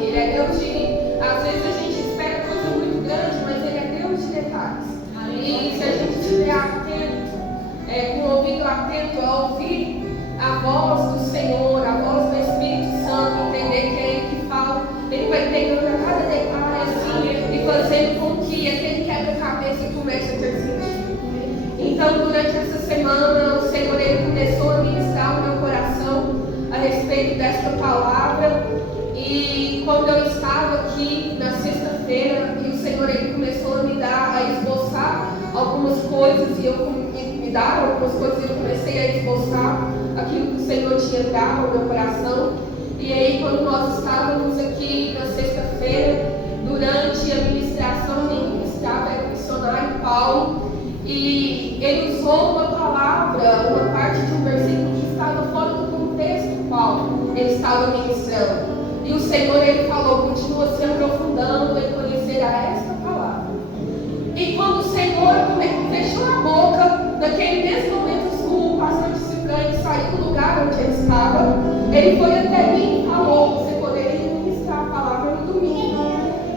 Ele é Deus de... Às vezes a gente espera coisa muito grande, mas Ele é Deus de detalhes. E se a gente estiver atento, com o ouvido atento a ouvir a voz do Senhor, a voz do Espírito Santo, entender que é Ele que fala, Ele vai pegando a cada detalhe assim e fazendo com que aquele quebra-cabeça comece a ter sentido. Então, durante essa semana, o Senhor Ele começou a ministrar o meu coração a respeito desta palavra. E quando eu estava aqui na sexta-feira, e o Senhor Ele começou a me dar, a esboçar algumas coisas, e me dar algumas coisas, e eu comecei a esboçar aquilo que o Senhor tinha dado ao meu coração. E aí, quando nós estávamos aqui na sexta-feira, durante a ministração, quem ministrava era o missionário Paulo, e ele usou uma palavra, uma parte de um versículo que estava fora do contexto do qual ele estava ministrando. E o Senhor, Ele falou, continua se aprofundando em conhecer a esta palavra. E quando o Senhor fechou a boca, naquele mesmo momento, o pastor Disciplane saiu do lugar onde ele estava, ele foi até mim e falou, você poderia ministrar a palavra no domingo.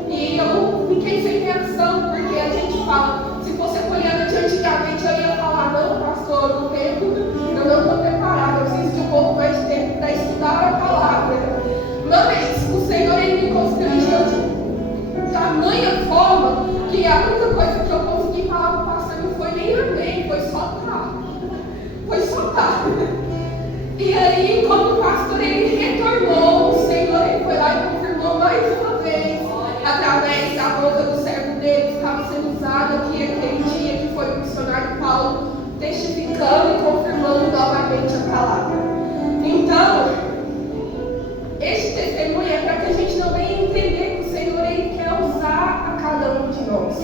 E eu fiquei sem reação, porque a gente fala, se fosse acolhendo de antigamente, eu ia falar, não, pastor, no tempo, eu não estou preparado, eu preciso de um pouco mais de tempo para estudar a palavra. Mas o Senhor Ele me constrangeu de tamanha forma que a única coisa que eu consegui falar para o pastor não foi nem amém, foi só tá. Foi só tá. E aí, quando o pastor ele retornou, o Senhor Ele foi lá e confirmou mais uma vez, através da boca do servo dele, que estava sendo usado aqui aquele dia, que foi o missionário Paulo, testificando e confirmando novamente a palavra. Então, este testemunho é para que a gente não venha entender que o Senhor Ele quer usar a cada um de nós.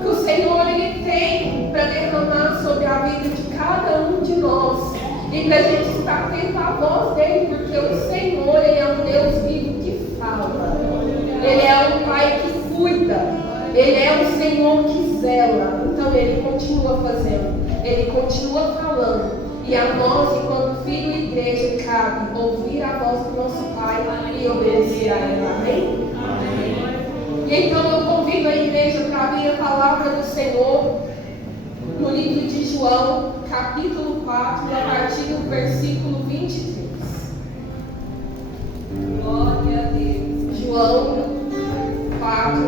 Que o Senhor Ele tem para derramar sobre a vida de cada um de nós. E para a gente estar atento à voz dEle, porque o Senhor Ele é um Deus vivo que fala. Ele é um Pai que cuida. Ele é um Senhor que zela. Então Ele continua fazendo. Ele continua falando. E a nós, enquanto filho e igreja, cabe ouvir a voz do nosso Pai e obedecer a Ele. Amém? Amém. E então eu convido a igreja para abrir a palavra do Senhor no livro de João, capítulo 4, a partir do versículo 23. Glória a Deus. João 4,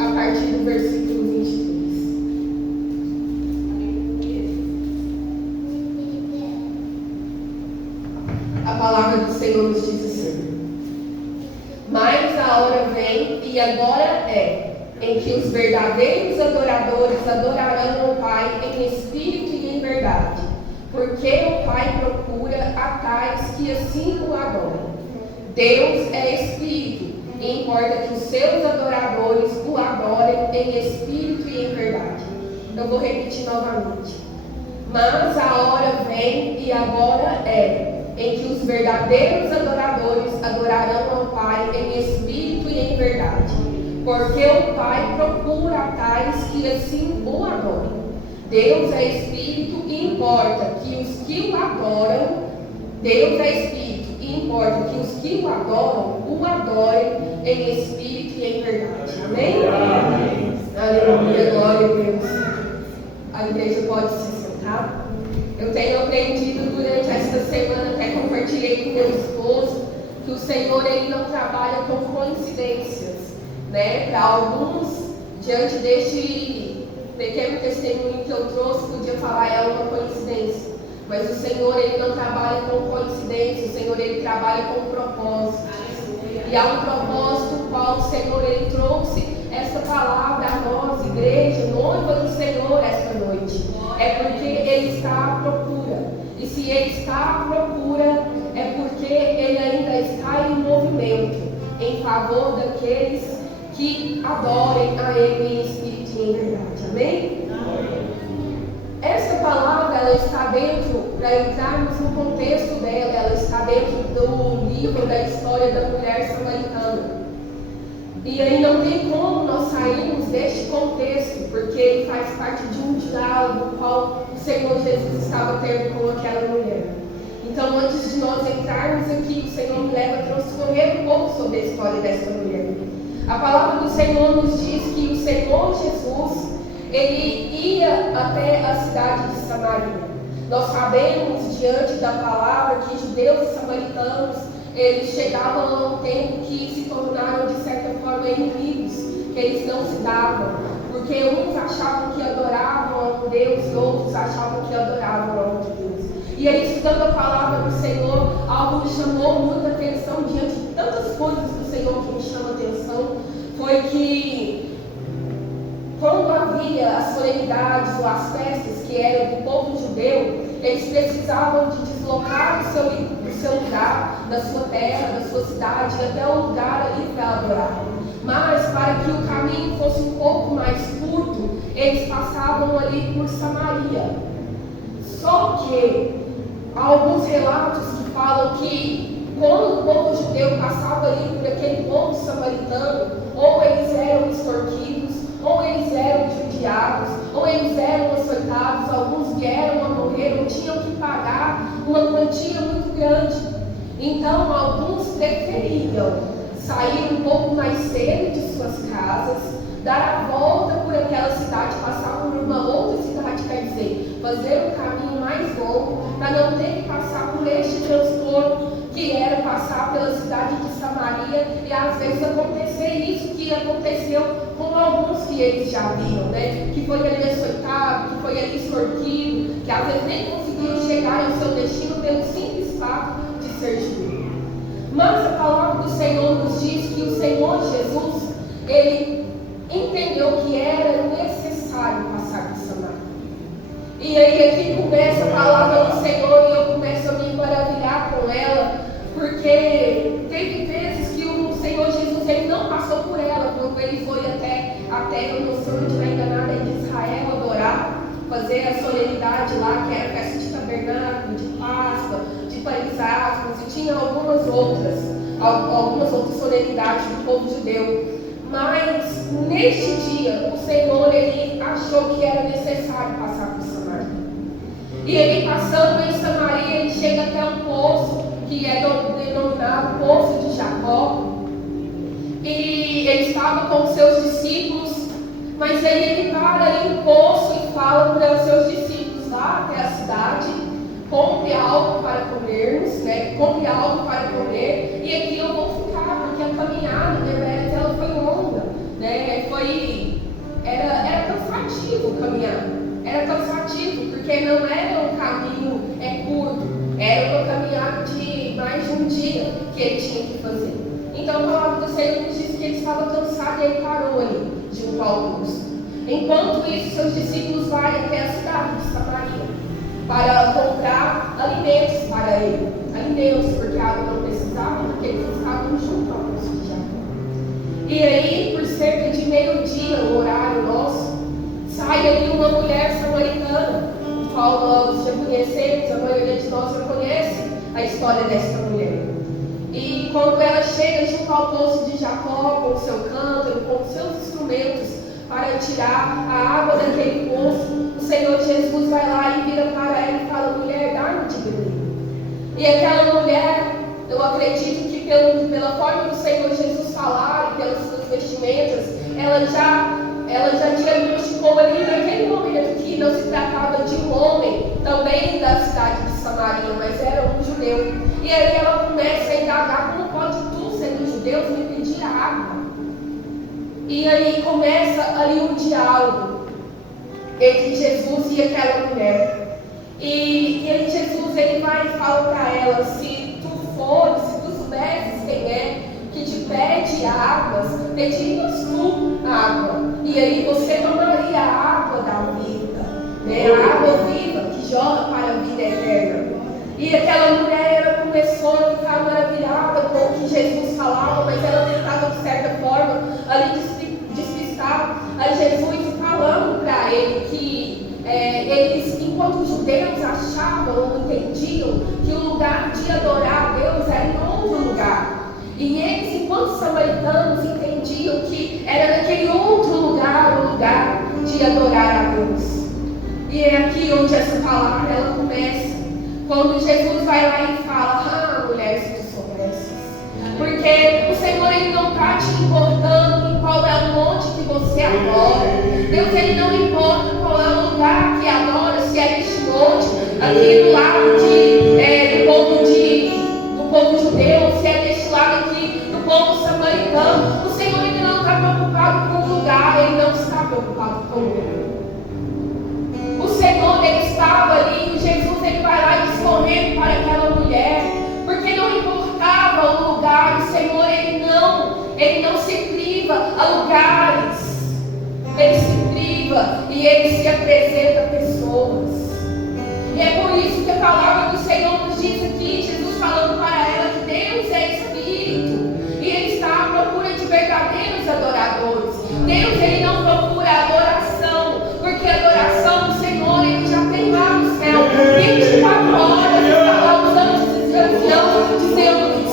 a partir do versículo 23. A palavra do Senhor nos diz assim: mas a hora vem, e agora é, em que os verdadeiros adoradores adorarão o Pai em espírito e em verdade, porque o Pai procura a tais que assim o adoram. Deus é espírito, e importa que os seus adoradores o adorem em espírito e em verdade. Eu vou repetir novamente. Mas a hora vem, e agora é, em que os verdadeiros adoradores adorarão ao Pai em espírito e em verdade, porque o Pai procura tais que assim o adoram. Deus é espírito e importa que os que o adoram, Deus é espírito e importa que os que o adorem em espírito e em verdade. Amém? Amém. Aleluia, glória a Deus. A igreja pode se sentar. Eu tenho aprendido durante esta semana, até compartilhei com meu esposo, que o Senhor Ele não trabalha com coincidências, né? Para alguns, diante deste pequeno testemunho que eu trouxe, podia falar é uma coincidência. Mas o Senhor Ele não trabalha com coincidência, o Senhor Ele trabalha com propósito. E há um propósito qual o Senhor Ele trouxe esta palavra a nós, igreja, noiva do Senhor, esta noite. É porque Ele está à procura. E se Ele está à procura, é porque Ele ainda está em movimento em favor daqueles que adorem a Ele em espírito e em verdade. Amém? Essa palavra, ela está dentro, para entrarmos no contexto dela, ela está dentro do livro da história da mulher samaritana. E aí não tem como nós sairmos deste contexto, porque ele faz parte de um diálogo qual o Senhor Jesus estava tendo com aquela mulher. Então, antes de nós entrarmos aqui, o Senhor me leva a transcorrer um pouco sobre a história dessa mulher. A palavra do Senhor nos diz que o Senhor Jesus, ele ia até a cidade de Samaria. Nós sabemos, diante da palavra, que judeus e samaritanos, eles chegavam a um tempo que se tornaram, de certa forma, inimigos, que eles não se davam, porque uns achavam que adoravam a um Deus e outros achavam que adoravam a outro Deus. E aí, estudando a palavra do Senhor, algo me chamou muita atenção diante de tantas coisas do Senhor que me chamam a atenção, foi que quando havia as solenidades ou as festas que eram do povo judeu, eles precisavam de deslocar do seu lugar, da sua terra, da sua cidade, até o lugar ali para adorar. Mas para que o caminho fosse um pouco mais curto, eles passavam ali por Samaria. Só que há alguns relatos que falam que quando o povo judeu passava ali por aquele povo samaritano, ou eles eram extorquidos, ou eles eram judiados, ou eles eram açoitados, alguns vieram a morrer, ou tinham que pagar uma quantia muito grande. Então, alguns preferiam sair um pouco mais cedo de suas casas, dar a volta por aquela cidade, passar por uma outra cidade, quer dizer, fazer um caminho mais longo, para não ter que passar por este transtorno que era passar pela cidade de Samaria, e às vezes acontecer isso que aconteceu com alguns que eles já viram, né? Que foi ali açoitado, que foi ali extorquido, que às vezes nem conseguiram chegar ao seu destino pelo simples fato de ser judeu. Mas a palavra do Senhor nos diz que o Senhor Jesus, ele entendeu que era necessário passar por Samaria. E aí aqui começa a palavra do Senhor e eu começo a me maravilhar com ela, porque teve vezes que o Senhor Jesus ele não passou por ela, quando ele foi até a terra, não sei onde vai enganar, de Israel, adorar, fazer a solenidade lá, que era a festa de tabernáculo, de Páscoa, de pães asmos, e tinha algumas outras solenidades do povo judeu. Mas neste dia, o Senhor ele achou que era necessário passar por Samaria. E ele passando em Samaria, ele chega até um poço, que é denominado Poço de Jacó. E ele estava com os seus discípulos, mas aí ele para ali no poço e fala para os seus discípulos: vá até a cidade, compre algo para comermos, né? Compre algo para comer, e aqui eu vou ficar, porque a caminhada deveras ela foi longa, né? Era cansativo caminhar, era cansativo, porque não era um caminho curto, era uma caminhada de mais de um dia que ele tinha que fazer. Então a palavra do Senhor nos diz que ele estava cansado e ele parou ali, junto ao poço. Enquanto isso, seus discípulos vão até a cidade de Samaria para comprar alimentos para ele. Alimentos, porque a água não precisava, porque eles estavam junto ao poço de Jacó. E aí, por cerca de meio-dia, no horário nosso, sai ali uma mulher samaritana, o qual nós já conhecemos, a maioria de nós já conhece a história dessa mulher. E quando ela chega junto ao poço de Jacó, com o seu cântaro, com os seus instrumentos, para tirar a água daquele poço, o Senhor Jesus vai lá e vira para ela e fala: mulher, dá-me de beber. E aquela mulher, eu acredito que pela forma do Senhor Jesus falar e pelas suas vestimentas, ela já diagnosticou ali naquele momento que não se tratava de um homem também da cidade de Samaria, mas era um judeu. E aí ela começa a indagar: como pode tu, sendo judeu, me pedir água? E aí começa ali um diálogo entre Jesus e aquela mulher. E aí Jesus ele vai e fala para ela: se tu soubesses quem é que te pede águas, pedirias tu água. E aí você tomaria a água da vida, né? A água viva que jorra para a vida eterna. E aquela mulher ela começou a ficar maravilhada com o que Jesus falava, mas ela tentava de certa forma ali despistar a Jesus, falando para ele que eles, enquanto judeus, achavam ou entendiam que o lugar de adorar a Deus era em outro lugar. E eles, enquanto samaritanos, entendiam que era naquele outro lugar o lugar de adorar a Deus. E é aqui onde essa palavra ela começa. Quando Jesus vai lá e fala: ah, mulher, se tu soubesses. Porque o Senhor, Ele não está te importando em qual é o monte que você adora. Deus, Ele não importa qual é o lugar que adora, se é neste monte, aqui do lado do povo judeu, se é deste lado aqui do povo samaritano. O Senhor, Ele não está preocupado com o lugar, Ele não está preocupado com o lugar. O Senhor, Ele estava ali, e Jesus, Ele vai lá discorrendo para aquela mulher, porque não importava o lugar. O Senhor, Ele não se priva a lugares, Ele se priva e Ele se apresenta a pessoas. E é por isso que a palavra do Senhor nos diz aqui, Jesus falando para ela que Deus é Espírito, e Ele está à procura de verdadeiros adoradores. Deus, Ele não procura adoração, porque a adoração do Senhor, Ele já tem lá no céu 24 horas, está lá os anjos dizendo: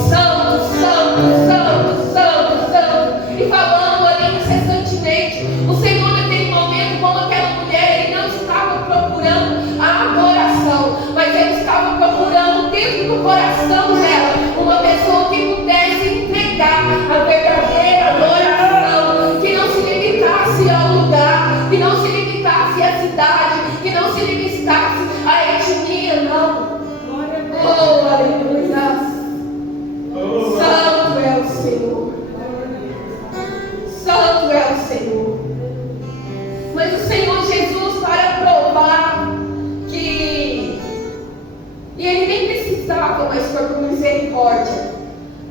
santo, santo, santo, santo, santo, e falando ali incessantemente. O Senhor, naquele momento, como aquela mulher, Ele não estava procurando a adoração, mas Ele estava procurando dentro do coração dela uma pessoa que pudesse entregar a verdadeira adoração, que não se limitasse ao lugar, que não se limitasse à cidade, que não se limitasse à etnia, não. Oh, aleluia! Santo é o Senhor. Santo é o Senhor. Mas o Senhor Jesus, para provar que Ele nem precisava mais por misericórdia,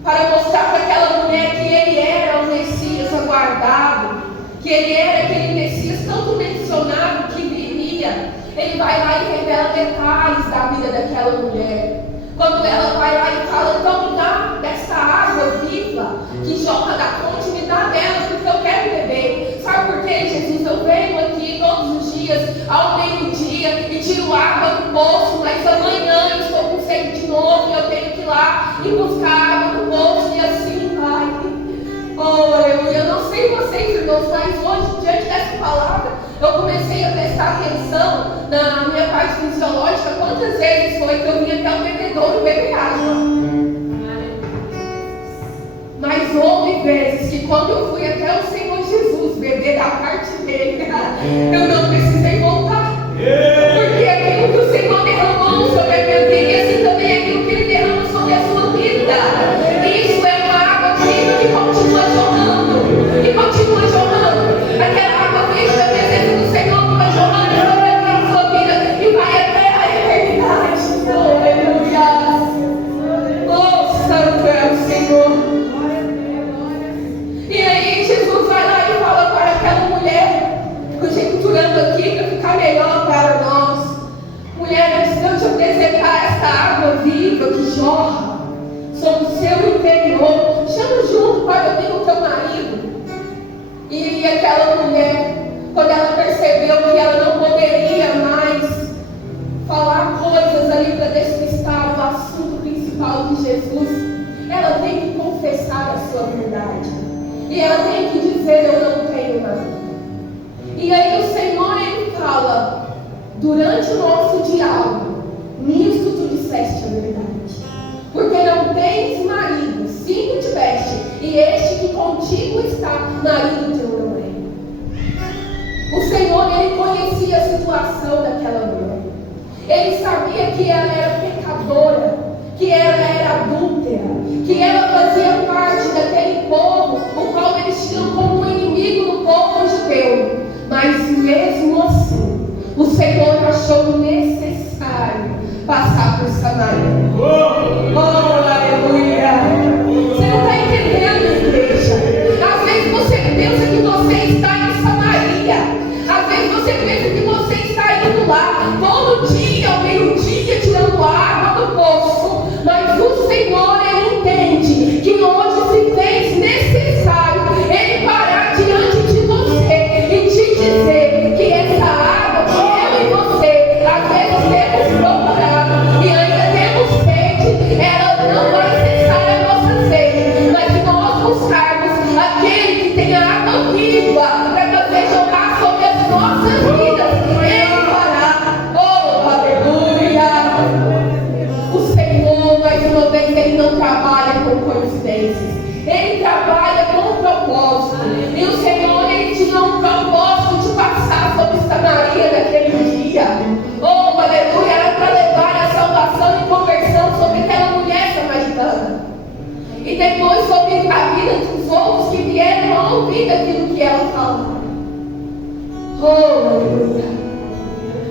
para mostrar para aquela mulher que Ele era o Messias aguardado, que Ele era aquele Messias tanto mencionado que viria, Ele vai lá e revela detalhes da vida daquela mulher. Quando ela vai lá e fala: então me dá dessa água viva que jorra da fonte, me dá dela, porque eu quero beber. Sabe por quê, Jesus? Eu venho aqui todos os dias, ao meio-dia, e tiro água do poço, mas amanhã eu estou com sede de novo e eu tenho que ir lá e buscar água do poço, e assim vai. Oh, aleluia! Eu não sei vocês, irmãos, mas hoje, diante dessa palavra, eu comecei a prestar atenção na minha parte fisiológica. Quantas vezes foi que eu vim até o bebedouro beber água? Mas houve vezes que quando eu fui até o Senhor Jesus beber da parte dele, eu não precisei voltar. Porque aquilo que o Senhor derramou sobre a minha vida, e assim também aquilo que Ele derrama sobre a sua vida, isso é uma água viva que continua jorrando, que continua jorrando. Aquela água viva da presença do Senhor que vai jorrando sobre a minha sua vida e vai até a eternidade. Oh, aleluia! Oh, santo é o Senhor. E aí Jesus vai lá e fala para aquela mulher, conjecturando aqui para ficar melhor para nós: mulher, antes de eu te apresentar esta água viva que jorra sobre o seu interior, chama junto para mim o teu marido. E aquela mulher, quando ela percebeu que ela não poderia mais falar coisas ali para despistar o assunto principal de Jesus, ela tem que confessar a sua verdade. E ela tem que dizer: eu não tenho nada. E aí o Senhor, Ele fala: durante o nosso diálogo, nisto tu disseste a verdade. Porque não tens marido, sim tu tiveste, e este que contigo está, marido teu não é. O Senhor, Ele conhecia a situação daquela mulher. Ele sabia que ela era pecadora, que ela era adúltera, que ela fazia parte daquele povo, o qual eles tinham como inimigo no povo judeu. Mas mesmo assim, o Senhor achou necessário passar por Samaria. Oh, aleluia! Você não está entendendo, igreja? Às vezes você pensa que você está em Samaria. Às vezes você pensa que você está indo lá todo dia, ao meio-dia, tirando água do poço. Mas o Senhor, Ele trabalha com coincidências. Ele trabalha com um propósito. E o Senhor, Ele tinha um propósito de passar sobre Samaria naquele dia. Oh, aleluia! Era para levar a salvação e conversão sobre aquela mulher samaritana. E depois sobre a vida dos outros que vieram a ouvir daquilo que ela falava. Oh, aleluia!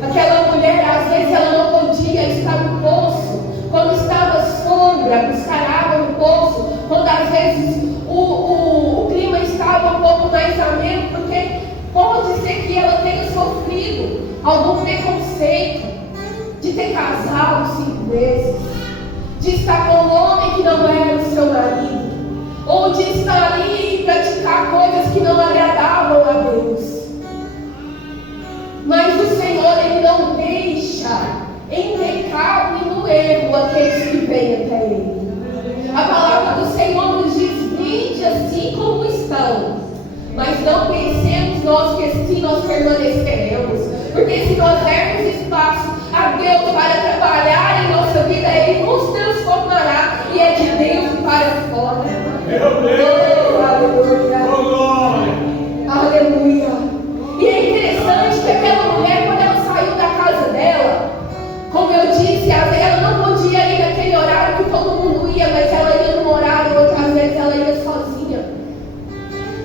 Aquela mulher, às vezes, ela não podia estar no poço. Quando estava sombra, buscar água no poço. Quando às vezes o clima estava um pouco mais ameno, porque pode ser que ela tenha sofrido algum preconceito de ter casado 5 vezes, de estar com um homem que não era o seu marido, ou de estar ali e praticar coisas que não agradavam a Deus. Mas o Senhor, Ele não deixa em pecado e no erro aqueles que vêm até Ele. A palavra do Senhor nos diz: vinde assim como estão, mas não pensemos nós que assim nós permaneceremos, porque se nós dermos espaço a Deus para trabalhar em nossa vida, Ele nos transformará, e é de dentro para fora. Meu Deus! Oh, aleluia! Oh, glória! Aleluia! E é interessante que aquela mulher, quando ela saiu da casa dela, como eu disse, ela não podia ir naquele horário que todo mundo ia, mas ela ia num horário, outras vezes ela ia sozinha.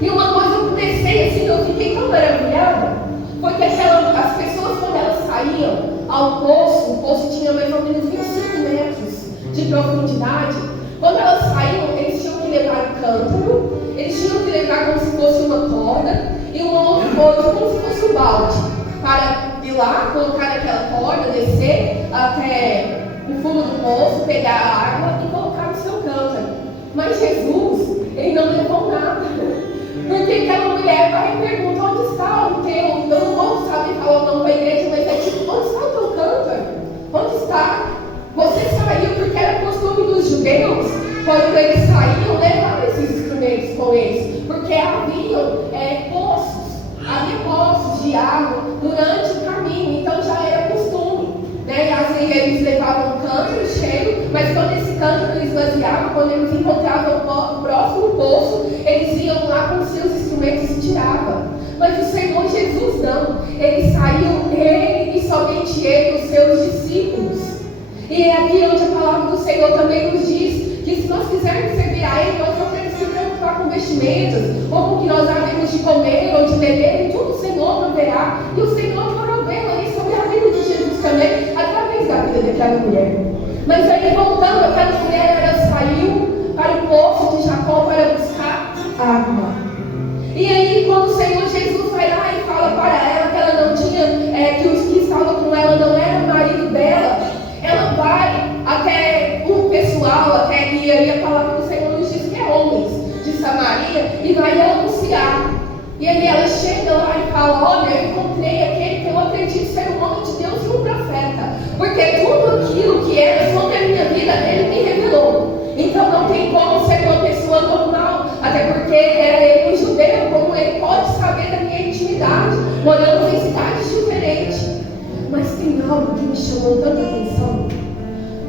E uma coisa que eu pensei assim, eu fiquei tão maravilhada, foi que as pessoas, quando elas saíam ao poço, o poço tinha mais ou menos 25 metros de profundidade. Quando elas saíam, eles tinham que levar um cântaro, eles tinham que levar como se fosse uma corda e uma outra coisa, como se fosse um balde, para ir lá, colocar aquela corda, descer até o fundo do poço, pegar a água e colocar no seu cântaro. Mas Jesus, Ele não levou nada. Porque aquela mulher vai e pergunta: onde está o teu? Eu não vou saber falar o nome para a igreja, mas é tipo: onde está o teu cântaro? Onde está? Você saiu, porque era costume dos judeus, quando eles saíam, levar esses instrumentos com eles, porque havia poços de água durante o caminho, então já era costume, né? E assim eles levavam um cântaro cheio, mas quando esse cântaro esvaziava, quando eles encontravam o próximo poço, eles iam lá com os seus instrumentos e tiravam. Mas o Senhor Jesus não, Ele saiu, Ele e somente Ele, os seus discípulos. E é aqui onde a palavra do Senhor também nos diz que se nós quisermos servir a Ele, nós não temos que preocupar com vestimentas, ou com o que nós havemos de comer ou de beber, e tudo o Senhor proverá. E o Senhor proveu ali sobre a vida de Jesus também, através da vida daquela mulher. Mas aí, voltando, aquela mulher, ela saiu para o poço de Jacó para buscar água. E aí, quando o Senhor Jesus vai lá e fala para ela que ela não tinha, que os que estavam com ela não era o marido dela, ela vai até o pessoal, até que aí a palavra do Senhor nos diz que é homens de Samaria, e vai anunciar. E aí ela chega lá e fala: olha, eu encontrei aquele que eu acredito ser um homem de Deus e um profeta, porque tudo aquilo que era sobre a minha vida, ele me revelou. Então não tem como ser uma pessoa normal, até porque era ele um judeu, como ele pode saber da minha intimidade? Moramos em cidades diferentes. Mas tem algo que me chamou tanta atenção,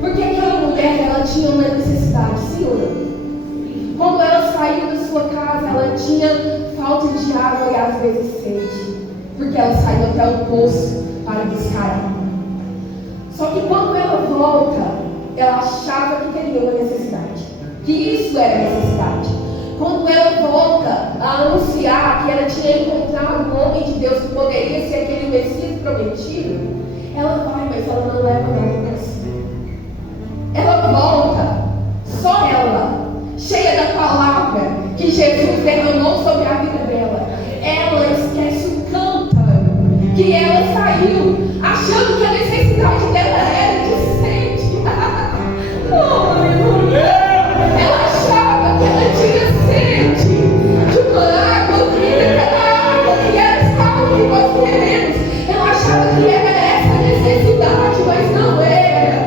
porque aquela mulher, ela tinha uma necessidade, sim ou não? Quando ela saiu da sua casa, ela tinha falta de água e às vezes sede, porque ela saiu até o poço para buscar água. Só que quando ela volta, ela achava que teria uma necessidade, que isso era necessidade. Quando ela volta a anunciar que ela tinha encontrado um homem de Deus que poderia ser aquele Messias prometido, ela vai, mas ela não leva nada para si. Ela volta, só ela, cheia da palavra que Jesus derramou sobre a vida dela. Ela esquece o cântaro que ela saiu, achando que a necessidade dela era de sede. Oh, aleluia! Ela achava que ela tinha sede de uma água, aquela água que era essa água que nós queremos. Ela achava que era essa necessidade, mas não era.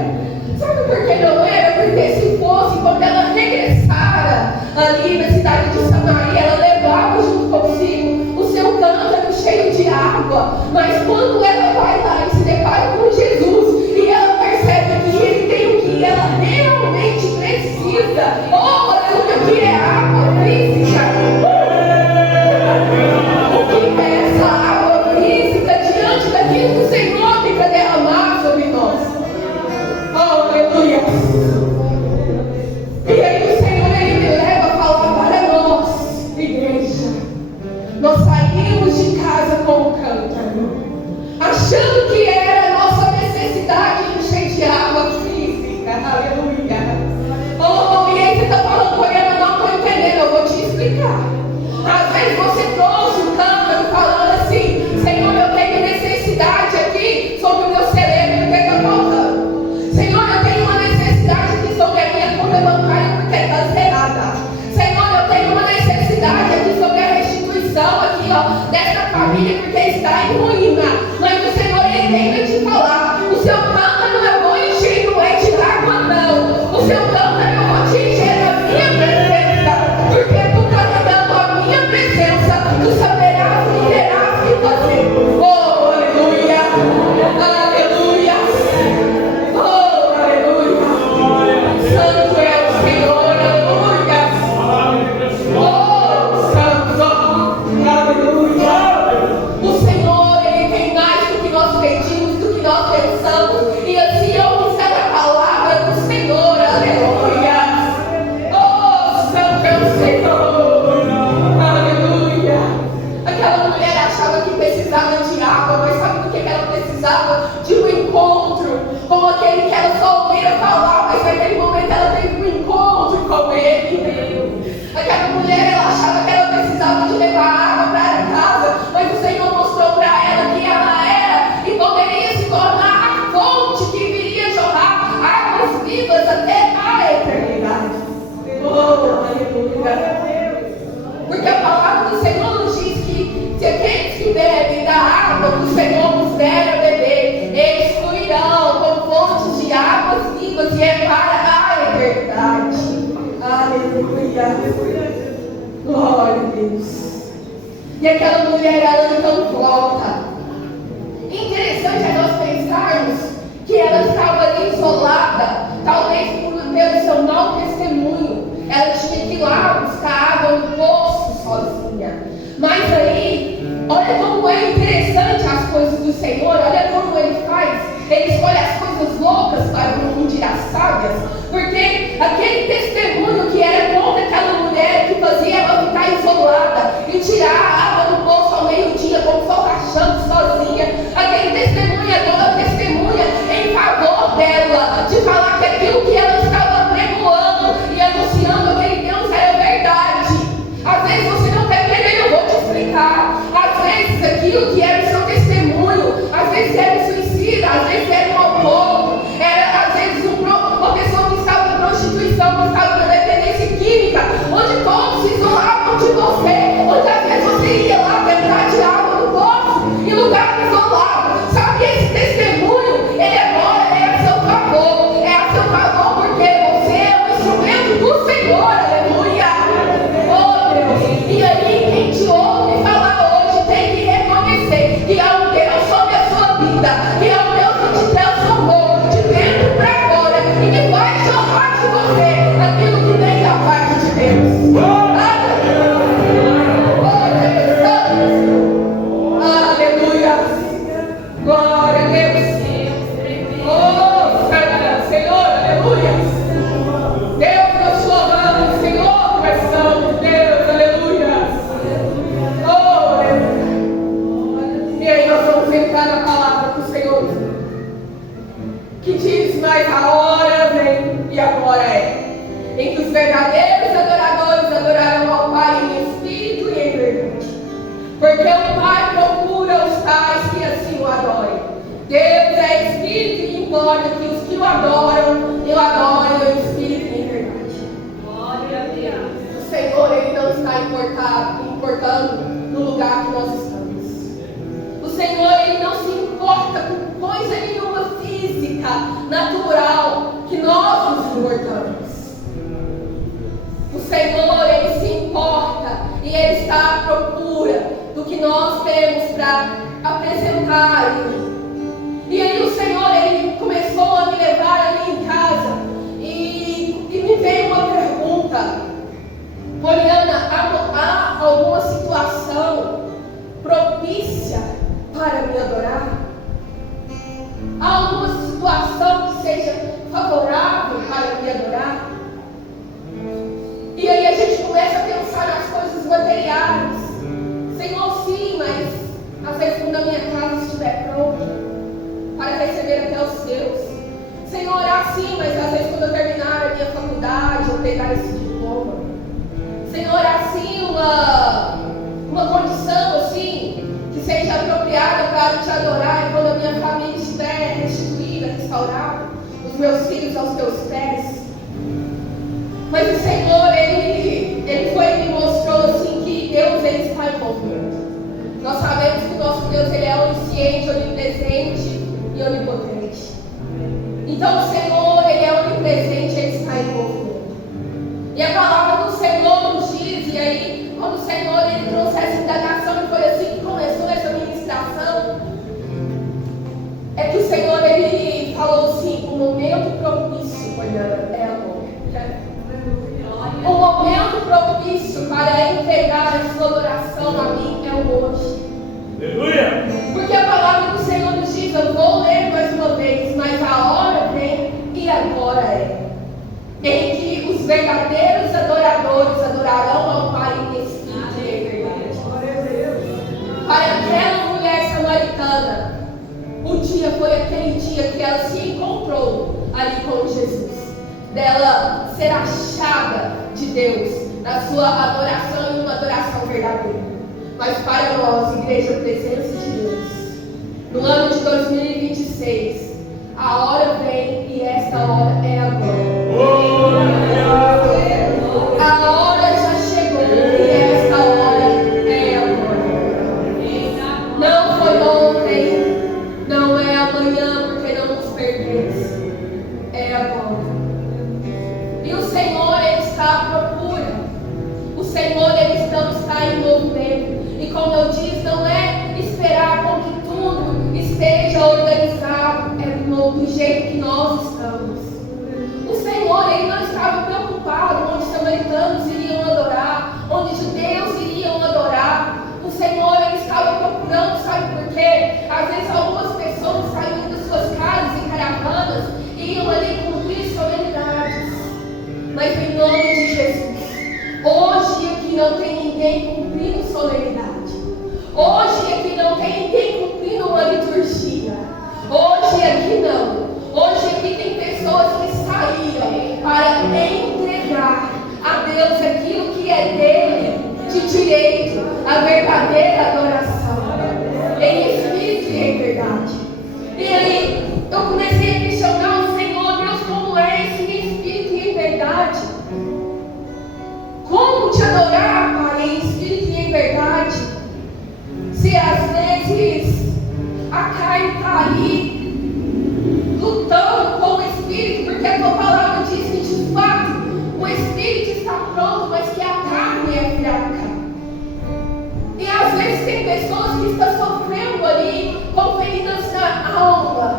Sabe por que não era? Porque se fosse, quando ela regressara ali na cidade de Samaria, ela levava junto consigo o seu cântaro cheio de água. Mas quando ela vai lá e se depara com Jesus, e ela percebe que ele tem o que ela realmente precisa, Oh, aleluia, o que é água física? O que é essa água física diante daquilo que o Senhor fica derramar sobre nós? Oh, aleluia. E aí o Senhor, Ele me leva a falar para nós, igreja. Nós saímos de casa com o cântaro, achando que era a nossa necessidade encher de água física. Aleluia. Oh, e aí você está falando, Poliana, não estou entendendo, eu vou te explicar. Às vezes você trouxe o cântaro falando assim: Senhor, eu tenho necessidade aqui sobre o meu cerebro, porque está faltando. Senhor, eu tenho uma necessidade aqui sobre a minha conta bancária, porque está zerada. Senhor, eu tenho uma necessidade aqui sobre a restituição aqui, ó, dessa família, porque está em ruína. Mas o Senhor, Ele tem que te falar: o seu cântaro eu vou encher, não é de água, não. O seu cântaro eu vou te encher da minha presença, porque tu carregando a minha presença, tu saberás e terás que fazer. Oh, aleluia! Aleluia! Oh, aleluia! Santo é o Senhor, aleluia! Oh, Santo, aleluia! O Senhor, Ele tem mais do que nós pedimos, do que nós pensamos, e assim eu está na palavra do Senhor, aleluia! Oh, Santo é o Senhor, aleluia! Aquela mulher achava que precisava de água, mas sabe do que ela precisava? De um encontro, como aquele que ela só ouvia falar, mas naquele momento ela teve um encontro com Ele. Aquela mulher, ela achava que ela precisava de levar água para casa, mas o Senhor mostrou para ela que ela era e poderia se tornar a fonte que viria jorrar águas vivas até a eternidade. Oh, aleluia! Porque a palavra do Senhor nos diz que se aqueles que bebem da água que o Senhor nos der a beber, eles fluirão com fontes de águas vivas e é para a eternidade. Aleluia! Glória a Deus! E aquela mulher, ela então volta. Interessante é nós pensarmos que ela estava ali isolada, talvez pelo seu mau testemunho. Ela tinha que ir lá buscar água no poço sozinha. Mas aí, olha como é interessante as coisas do Senhor, olha como Ele faz. Ele escolhe as coisas loucas para confundir as sábias. Porque aquele testemunho que era contra aquela mulher, que fazia ela ficar isolada e tirar a água do poço ao meio-dia, como só rachando sozinha, aquele testemunho é toda testemunha em favor dela, de falar que aquilo que ela estava pregoando e anunciando aquele Deus era verdade. Às vezes você não está entendendo, eu vou te explicar. Às vezes aquilo que era o seu testemunho, às vezes era um suicida, às vezes era um alcoólico, era às vezes uma pessoa que estava em prostituição, que estava na dependência química, onde todos se isolavam de você, onde às vezes você ia lá tentar de água no poço, em lugar isolado. Sabe, esse testemunho, ele agora é a seu favor, porque você é um instrumento do Senhor, aleluia! Oh Deus! E aí quem te ouve falar hoje tem que reconhecer que há um Deus sobre a sua vida, que há um Deus que te transformou de dentro para fora e que vai jorrar de você aquilo que vem da parte de Deus. Aleluia! Glória a Deus! Oh, Senhor, aleluia! Deus, nós te louvamos, Senhor, tu és santo, Deus, aleluia! Oh, aleluia! E aí nós vamos entrar na palavra do Senhor, que diz: mas a hora vem e agora é, em que os verdadeiros adoradores adorarão ao Pai em espírito e em verdade. Porque o Pai procura os tais que assim o adorem. Deus é espírito e importa que os que o adoram em espírito e em verdade. Glória a Deus. O Senhor, Ele não está importando no lugar que nós estamos. O Senhor, Ele não se importa com coisa nenhuma física, natural, que nós nos importamos. O Senhor, Ele se importa e Ele está à procura do que nós temos para apresentar a Ele. E aí o Senhor, Ele começou a me levar ali em casa e me veio uma pergunta. Senhor, sim, mas às vezes quando a minha casa estiver pronta para receber até os seus. Senhor, assim, mas às vezes quando eu terminar a minha faculdade, eu pegar esse diploma. Senhor, assim, uma condição assim, que seja apropriada para te adorar, quando a minha família estiver restituída, restaurada, os meus filhos aos teus pés. Mas o Senhor, Ele foi e me mostrou assim que Deus, Ele está envolvendo. Nós sabemos que o nosso Deus, Ele é onisciente, onipresente e onipotente. Então o Senhor, Ele é onipresente, Ele está envolvendo. E a palavra do Senhor nos diz, e aí, quando o Senhor, Ele trouxe essa indagação, e foi assim que começou essa ministração, é que o Senhor, Ele falou assim, o momento propício é agora. O momento propício para entregar a sua adoração a mim é o hoje. Aleluia! Porque a palavra do Senhor nos diz, eu vou ler mais uma vez, mas a hora vem e agora é, em que os verdadeiros adoradores adorarão ao Pai em espírito e em verdade. Para aquela mulher samaritana, o dia foi aquele dia que ela se encontrou ali com Jesus, dela ser achada de Deus, na sua adoração e uma adoração verdadeira. Mas para nós, Igreja Presença de Deus, no ano de 2026, a hora vem e esta hora é agora. A hora já chegou e esta hora é agora. Não foi ontem, não é amanhã, porque não nos pertence. É agora. E o Senhor, Ele está à procura. O Senhor, Ele não está em movimento. E como eu disse, não é esperar com que tudo esteja organizado do jeito que nós estamos. O Senhor, Ele não estava preocupado onde os samaritanos iriam adorar, onde os judeus iriam adorar. O Senhor, Ele estava procurando, sabe por quê? Às vezes algumas pessoas saíam das suas casas em caravanas e iam ali cumprir solenidades. Mas em nome de Jesus, hoje aqui não tem ninguém cumprindo solenidade. Hoje aqui não tem ninguém cumprindo uma liturgia. Hoje aqui não. Hoje aqui tem pessoas que saíram para entregar a Deus aquilo que é dele, de direito, a verdadeira adoração, em espírito e em verdade. E aí eu comecei a questionar o Senhor, Deus, como é esse em espírito e em verdade? Como te adorar, Pai, em espírito e em verdade? Se às vezes a carne está ali lutando com o Espírito, porque a tua palavra diz que de fato o Espírito está pronto, mas que a carne é fraca. E às vezes tem pessoas que estão sofrendo ali com feridas na alma.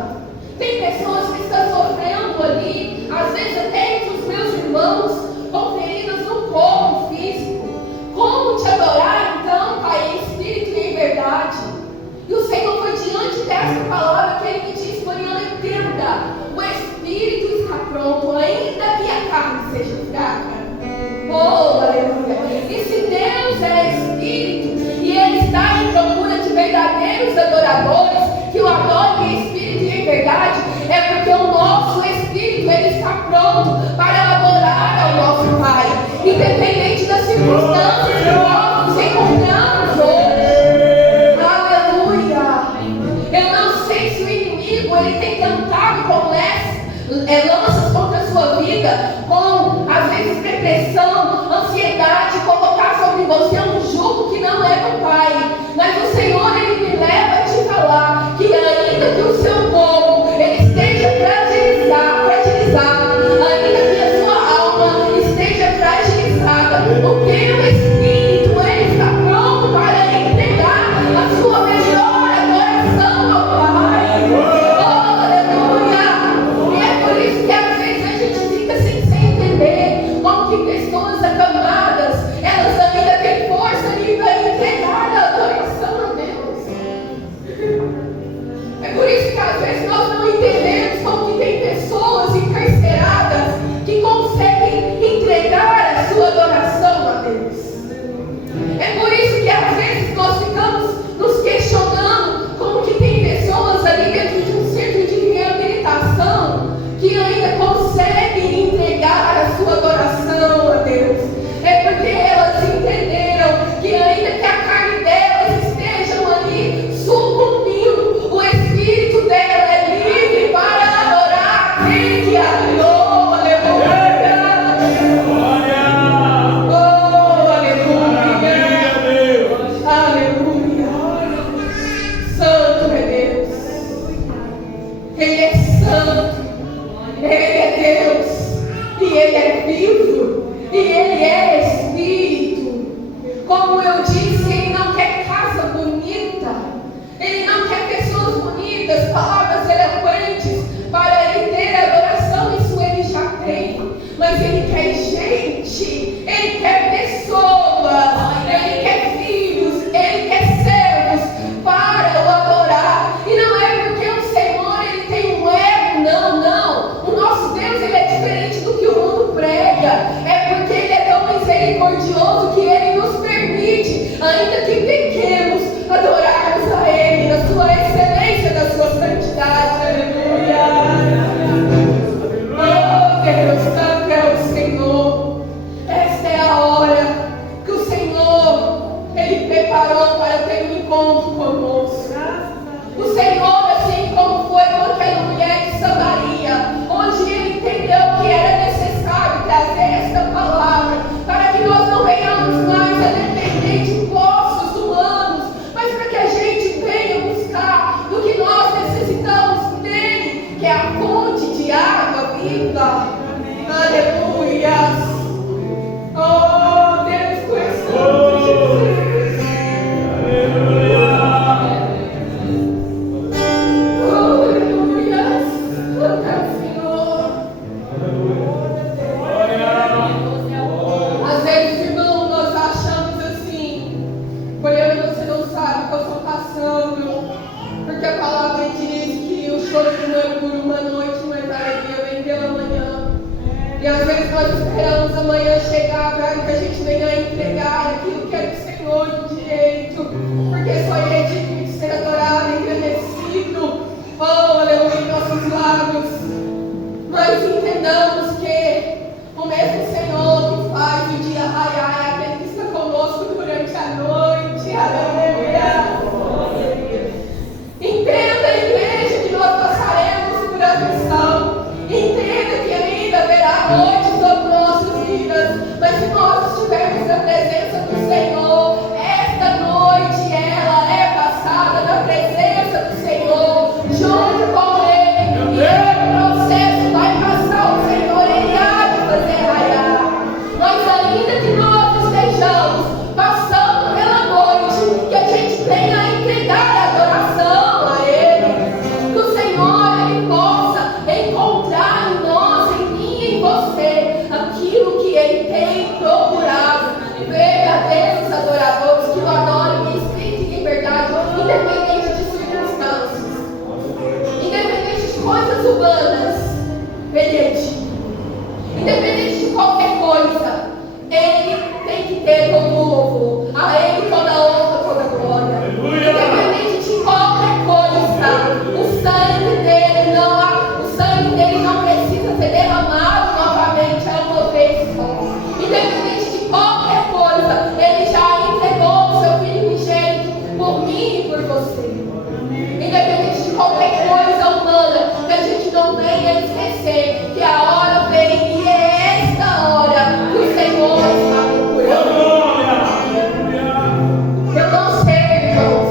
Tem pessoas que estão sofrendo ali, às vezes até entre os meus irmãos, com feridas no corpo físico. Como te adorar então, Pai, em espírito e em verdade? E o Senhor foi diante dessa palavra que Ele me disse, Mariana, entenda, o Espírito está pronto, ainda que a carne seja fraca. Oh, aleluia! E se Deus é Espírito, e Ele está em procura de verdadeiros adoradores, que o adorem em espírito e em verdade, é porque o nosso Espírito, Ele está pronto para adorar ao nosso Pai, independente das circunstâncias que nós nos encontramos hoje. Eu não sei se o inimigo ele tem tentado com lanças contra a sua vida, com às vezes depressão, ansiedade, colocar sobre você um jugo que não é do Pai. Mas o Senhor ele me leva a te falar que ainda que o seu povo ele esteja fragilizado, ainda que a sua alma esteja fragilizada, o teu espírito ele está pronto para entregar a sua melhor adoração ao Pai. Oh, aleluia! E é por isso que às vezes a gente fica sem entender como que pessoas acamadas, elas ainda têm força ali para entregar a adoração a Deus. É por isso que às vezes nós não entendemos como que tem pessoas encarceradas que conseguem entregar a sua adoração a Deus. É por isso que às vezes nós Como eu disse, Ele não quer casa bonita. Ele não quer pessoas bonitas, palavras eloquentes para Ele ter adoração. Isso Ele já tem. Mas Ele quer gente. Ele quer pessoas. Ele quer filhos. Ele quer servos para o adorar. E não é porque o Senhor Ele tem um ego. Não, não. O nosso Deus Ele é diferente do que o mundo prega. É porque Ele é tão misericordioso que Ele nos permite, ainda que pequenos, adorarmos a Ele na sua excelência, na sua santidade. Aleluia. Oh Deus, santo é o Senhor. Esta é a hora que o Senhor Ele preparou para ter um encontro conosco. O Senhor, assim como foi com aquela mulher de Samaria, onde Ele entendeu que era necessário trazer esta palavra para que nós não venhamos mais a depender de postos humanos, mas para que a gente venha buscar do que nós necessitamos nele, que é a fonte de água viva. Aleluia. Oh Deus, tu és santo, Jesus. Aleluia. Oh, aleluia. Santo é o Senhor. Às vezes, irmão, nós achamos assim, Poliana, você não sabe o que eu estou passando, porque a palavra diz que o choro humano dura uma noite, mas a alegria vem pela manhã. E às vezes nós esperamos amanhã chegar para que a gente venha entregar aquilo que é do Senhor de direito, porque só Ele é digno de ser adorado e engrandecido. Oh, aleluia, em nossos lábios. Mas entendamos que o mesmo Senhor que faz o dia raiar é aquele que está conosco durante a noite. Aleluia. Entenda, igreja, que nós passaremos por aflição. Entenda que ainda haverá noites sobre nossas vidas. Mas se nós estivermos na presença do Senhor, esta noite ela é passada na presença do Senhor, junto com Ele. E o processo vai passar, o Senhor Ele há de fazer raiar. Mas ainda que nós estejamos passando pela noite, que a gente venha a entregar a adoração a Ele, que o Senhor Ele possa encontrar em nós, em mim e em você, aquilo que Ele tem procurado, verdadeiros adoradores que o adorem em espírito e em verdade, independente de circunstâncias, independente de coisas humanas. Ele é digno. Independente de qualquer coisa, Ele tem que ter todo o louvor. A Ele toda a honra, toda a glória. Independente de qualquer coisa, o sangue dele não precisa ser derramado novamente a uma vez só. Independente de qualquer coisa, Ele já entregou o seu Filho unigênito por mim e por você. Independente de qualquer coisa humana, que a gente não venha esquecer que a hora vem e é esta hora que o Senhor está procurando. Eu não sei, irmãos,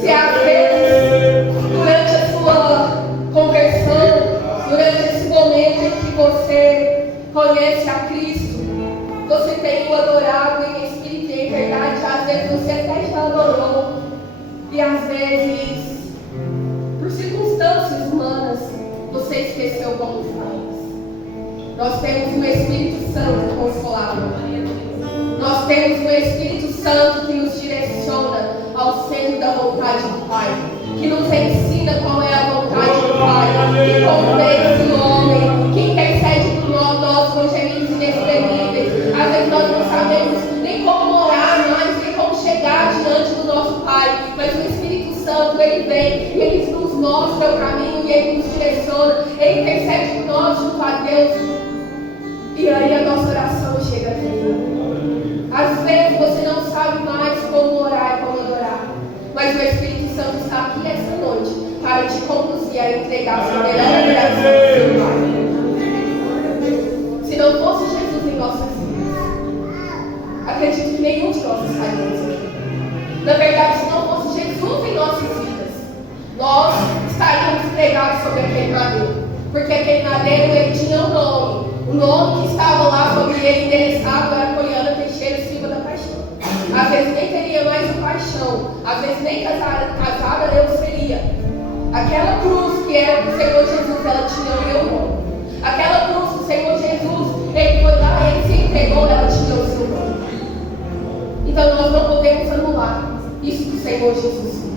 se às vezes, durante a sua conversão, durante esse momento em que você conhece a Cristo, você tem o adorado em espírito e em verdade. Às vezes você até já adorou, e às vezes, por circunstâncias humanas, você esqueceu como faz. Nós temos um Espírito Santo consolador. Nós temos um Espírito Santo que nos direciona ao centro da vontade do Pai, que nos ensina qual é a vontade do Pai, que convence o homem, que intercede por nós com gemidos inexprimíveis. Às vezes nós não sabemos nem como orar mais, nem como chegar diante do nosso Pai, mas o Espírito Santo, Ele vem e Ele nos mostra o caminho e Ele nos direciona, Ele intercede por nós junto a Deus, e aí a nossa oração chega a Deus. Às vezes você não sabe mais como orar e como adorar, mas o Espírito Santo está aqui esta noite para te conduzir a entregar a soberana adoração ao seu Pai. Se não fosse Jesus em nossas vidas, acredito que nenhum de nós estaríamos aqui. Na verdade, se não fosse Jesus em nossas vidas, nós estaríamos pregados sobre aquele madeiro, porque aquele madeiro ele tinha um nome. O nome que estava lá sobre ele endereçado era Poliana Teixeira Silva da Paixão. Às chão. Às vezes nem casada eu seria. Aquela cruz que era do Senhor Jesus, ela tinha o meu nome. Aquela cruz do Senhor Jesus, Ele foi lá, Ele se entregou, ela tinha o seu nome. Então nós não podemos anular isso que o Senhor Jesus fez.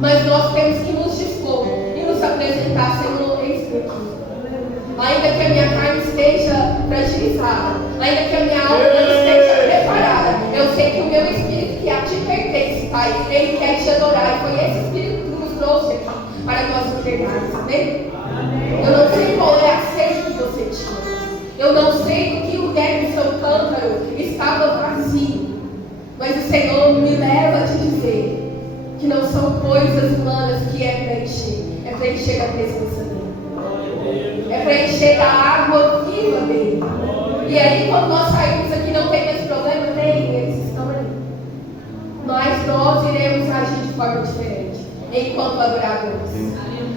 Mas nós temos que nos dispor e nos apresentar, Senhor, eis aqui. Ainda que a minha carne esteja fragilizada, ainda que a minha alma não esteja preparada, eu sei que o meu espírito que a ti pertence, Pai, ele quer te adorar. E foi esse espírito que nos trouxe aqui para nós entregarmos, amém? Eu não sei qual é a sede que você tinha. Eu não sei do que lugar do seu cântaro estava vazio. Mas o Senhor me leva a te dizer que não são coisas humanas que é para encher da presença dele. É para encher da água viva dele. E aí quando nós saímos aqui não tem mais problema? Tem, eles estão ali. Mas nós iremos agir de forma diferente enquanto adoradores.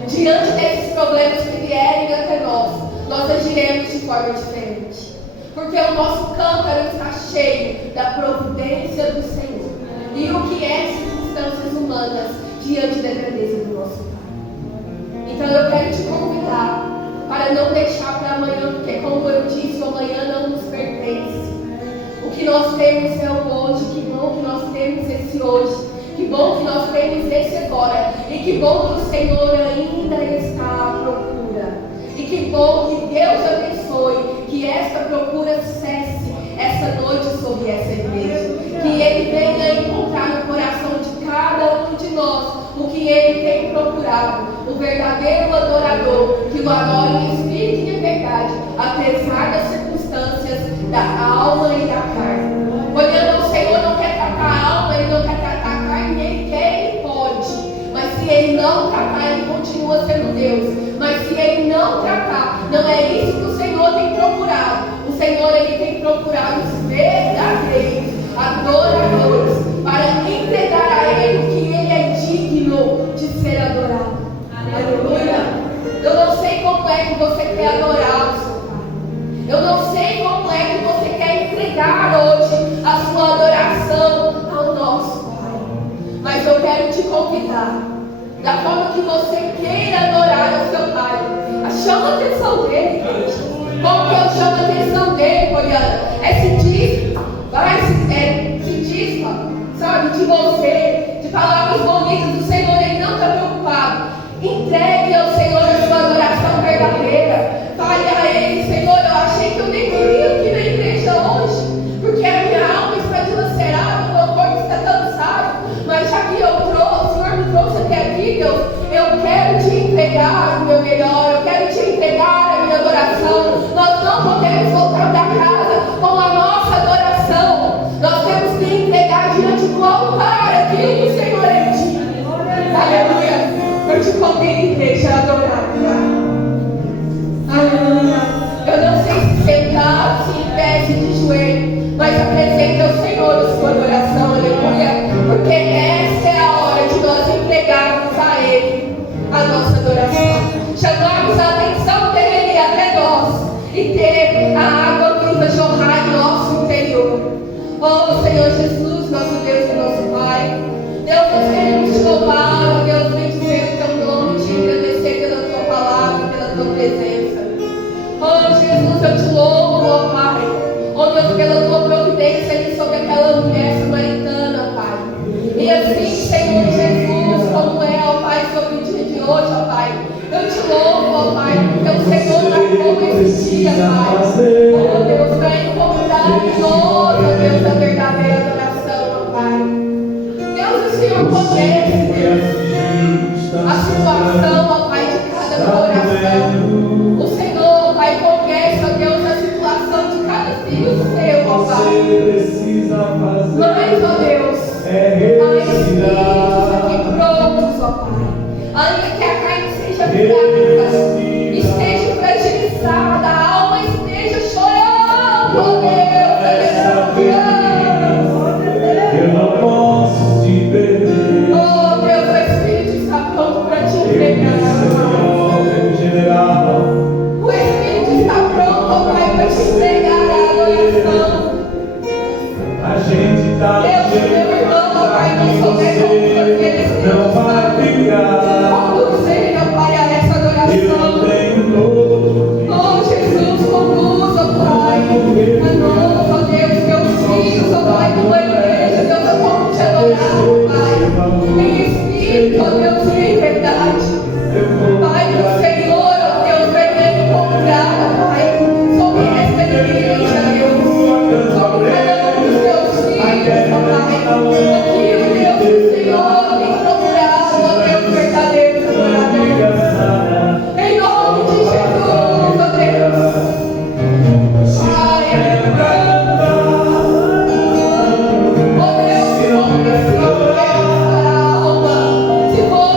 Diante desses problemas que vierem até nós agiremos de forma diferente. Porque o nosso cântaro está cheio da providência do Senhor. E o que é circunstâncias humanas diante da grandeza do nosso Pai. Então eu quero te convidar para não deixar para amanhã, porque como eu disse, o amanhã não nos pertence. O que nós temos é o hoje. Que bom que nós temos esse hoje. Que bom que nós temos esse agora. E que bom que o Senhor ainda está à procura. E que bom que Deus abençoe, que esta procura cesse essa noite sobre essa igreja. Que Ele venha encontrar no coração de cada um de nós o que Ele tem procurado. O verdadeiro adorador, que o adora em espírito e em verdade, apesar das circunstâncias da alma e da carne. Olhando, o Senhor não quer tratar a alma, Ele não quer tratar a carne, Ele quer, Ele pode. Mas se Ele não tratar, Ele continua sendo Deus. Mas se Ele não tratar, não é isso que o Senhor tem procurado. O Senhor, Ele tem procurado os verdadeiros adoradores para entregar a Ele o que Ele é digno de ser adorado. Aleluia. Eu não sei como é que você quer adorar o seu Pai. Eu não sei como é que você quer entregar hoje a sua adoração ao nosso Pai. Mas eu quero te convidar, da forma que você queira adorar ao seu Pai. Chama a atenção dele, gente. Como que eu chamo a atenção dele, Poliana? Se dispa, sabe, de você, de palavras bonitas do Senhor. Ele não está preocupado. Entregue ao Senhor a sua adoração verdadeira. Fale a Ele: Senhor, eu achei que eu nem queria aqui na igreja hoje, porque a minha alma está dilacerada, o meu corpo está cansado. Mas já que o Senhor me trouxe até aqui, Deus, eu quero te entregar o meu melhor, eu quero te entregar a minha adoração. Nós não podemos voltar da casa com a nossa adoração. Nós temos que entregar diante do altar aquilo que o Senhor é digno. Aleluia. Eu te convido, igreja, a adorar. Aleluia. Eu não sei se sentado, se em pé, se de joelho, mas apresente ao Senhor a sua adoração. Aleluia. Porque essa é a hora de nós entregarmos a Ele a nossa adoração. Chamarmos a atenção dele até nós e ter a água viva jorrar em nosso interior. Oh Senhor Jesus, nosso Deus e nosso Pai, Deus, nós queremos te louvar, oh Deus, bendizer o teu nome, te agradecer pela tua palavra, pela tua presença. Oh Jesus, eu te louvo, oh Pai, oh Deus, pela tua providência ali sobre aquela mulher samaritana, Pai. E assim, Senhor Jesus, como é, ó Pai, sobre o dia de hoje, ó Pai, eu te louvo, ó Pai, porque o Senhor marcou esse dia, Pai. Oh Deus, para encontrar em nós, ó Deus, a verdadeira adoração, ó Pai. Deus, o Senhor conhece, Deus, a situação, ó Pai, de cada coração. O Senhor, Pai, conhece, ó Deus, a situação de cada filho seu, ó Pai. Mas, ó Deus, mais espíritos aqui prontos, ó Pai. Ainda que a carne seja fraca, esteja fragilizada, a alma esteja chorando, ó Deus, eu não posso te perder. Oh Deus, o Espírito está pronto para te entregar. O Espírito está pronto, ó Pai, para te entregar a adoração. A gente tá Deus, meu irmão, ó Pai, não sou Ó Deus, que é verdade. Pai, o Senhor, ó Deus, vai ter encontrar, Pai, sobre essa igreja, Deus, sobre cada um dos teus filhos, ó Pai, aqui, ó Deus, o Senhor tem procurado, ó Deus, verdadeiro adorador. Em nome de Jesus, ó Deus. Pai, ó Deus, se for para a alma, se for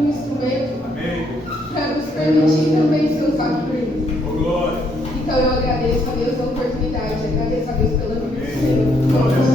como um instrumento Amém. para nos permitir também ser usados por Ele. Oh, glória. Então eu agradeço a Deus a oportunidade, agradeço a Deus pela vida do Senhor. Glória a